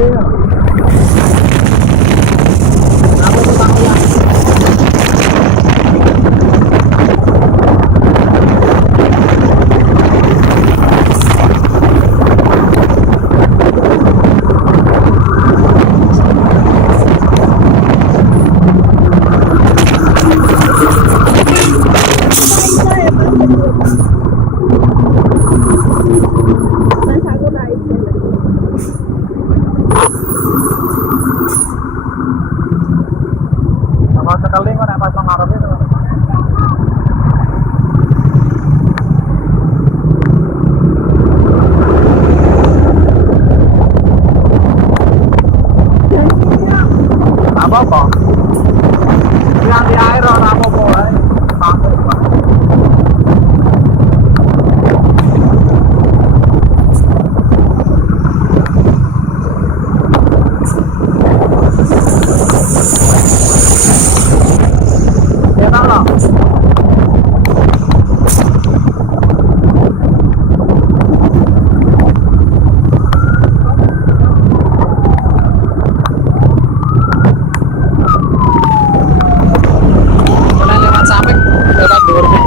ya. Aku tuh tahu ya. Kalau sekali kok nek pasang ngarep itu. Apa-apa. Yang di air ora apa-apa ae. Santai, Pak. Ya tak lah. Kena lewat samping, lewat dhuwurnya.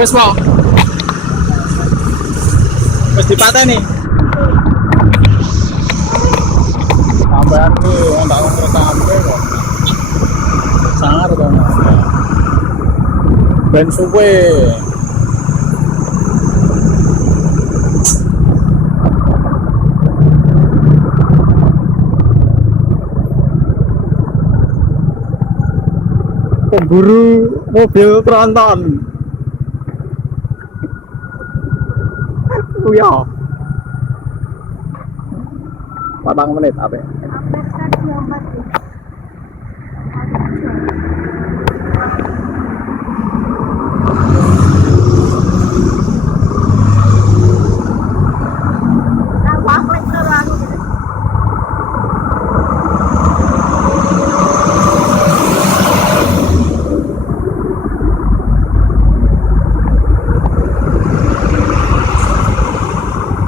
Wes mau. Wes dipateni. Sampean ku ndak ngono sampe kok. Sangar to. Ben suwe. Pemburu mobil tronton. Ya. 4 menit apa? Sampai 1 menit.